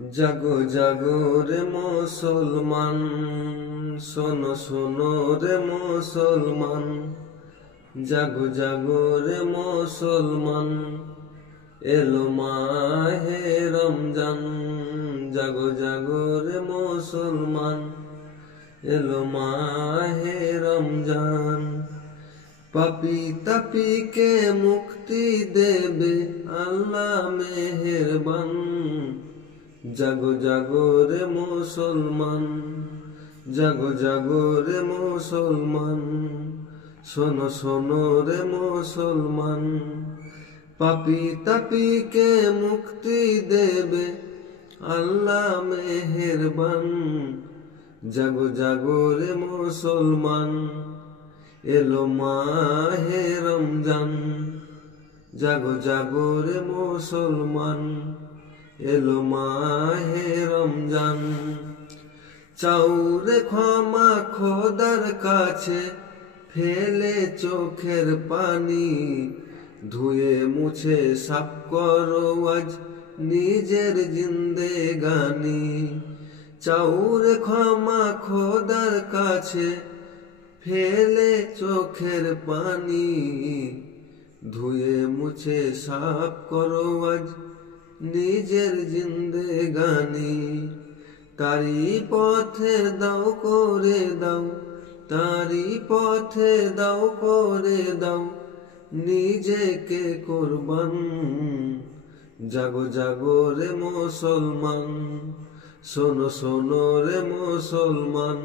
জাগো জাগো রে মুসলমান, শোনো শোনো রে মুসলমান। জাগো জাগো রে মুসলমান, এলো মাহে রমজান। জাগো জাগো রে মুসলমান, এলো মাহে রমজান। পাপী তাপীকে মুক্তি দেবে আল্লাহ মেহেরবান। জাগো জাগো রে মুসলমান, জাগো জাগো রে মুসলমান। শোনো শোনো রে মুসলমান, পাপী তাপীকে মুক্তি দেবে আল্লাহ মেহেরবান। জাগো জাগো রে মুসলমান, এলো মাহে রমজান। জাগো জাগো রে মুসলমান, এলো মাহে রমজান। চাও রে ক্ষমা খোদার কাছে, ফেলে চোখের পানি। ধুয়ে মুছে সাফ করো আজ নিজের জিন্দেগানি। চাও রে ক্ষমা খোদার কাছে, ফেলে চোখের পানি। ধুয়ে মুছে সাফ করো আজ নিজের জিন্দেগানি। তারি পথে দাও করে দাও, তারি পথে দাও করে দাও নিজেকে কুরবান। জাগো জাগো রে মুসলমান, শোনো শোনো রে মুসলমান।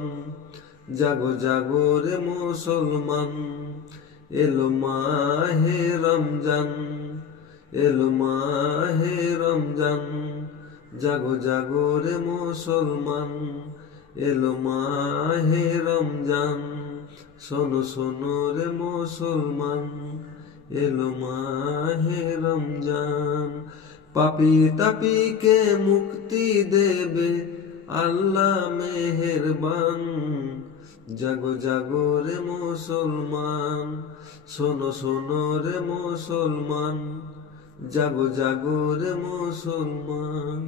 জাগো জাগো রে মুসলমান, এলো মাহে রমজান। এলো মাহে রমজান। জাগো জাগো রে মুসলমান, এলো মাহে রমজান। শোনো শোনো রে মুসলমান, এলো মাহে রমজান। পাপী তাপীকে মুক্তি দেবে আল্লাহ মেহেরবান। জাগো জাগো রে মুসলমান, শোনো শোনো রে মুসলমান। জাগো জাগো রে মুসলমান।